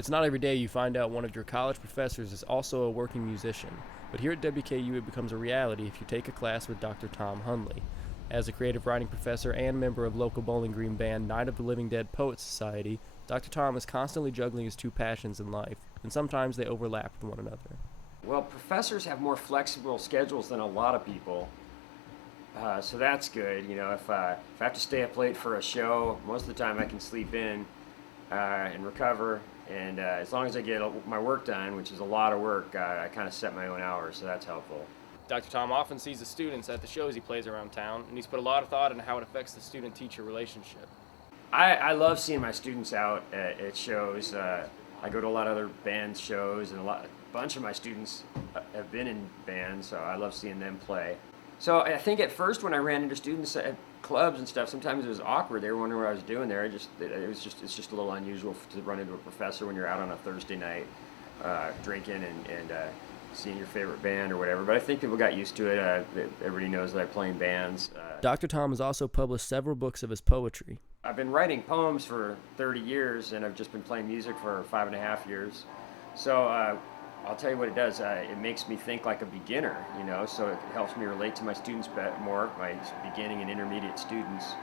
It's not every day you find out one of your college professors is also a working musician, but here at WKU it becomes a reality if you take a class with Dr. Tom Hunley. As a creative writing professor and member of local Bowling Green band Night of the Living Dead Poets Society, Dr. Tom is constantly juggling his two passions in life, and sometimes they overlap with one another. Well, professors have more flexible schedules than a lot of people, so that's good. If I have to stay up late for a show, most of the time I can sleep in and recover. And as long as I get my work done, which is a lot of work, I kind of set my own hours, so that's helpful. Dr. Tom often sees the students at the shows he plays around town, and he's put a lot of thought into how it affects the student-teacher relationship. I love seeing my students out at shows. I go to a lot of other band shows, and a bunch of my students have been in bands, so I love seeing them play. So I think at first when I ran into students at clubs and stuff, sometimes it was awkward. They were wondering what I was doing there. It's just a little unusual to run into a professor when you're out on a Thursday night drinking and seeing your favorite band or whatever. But I think people got used to it. Everybody knows that I play in bands. Dr. Tom has also published several books of his poetry. I've been writing poems for 30 years, and I've just been playing music for 5.5 years. So I'll tell you what it does. It makes me think like a beginner, so it helps me relate to my students more, my beginning and intermediate students.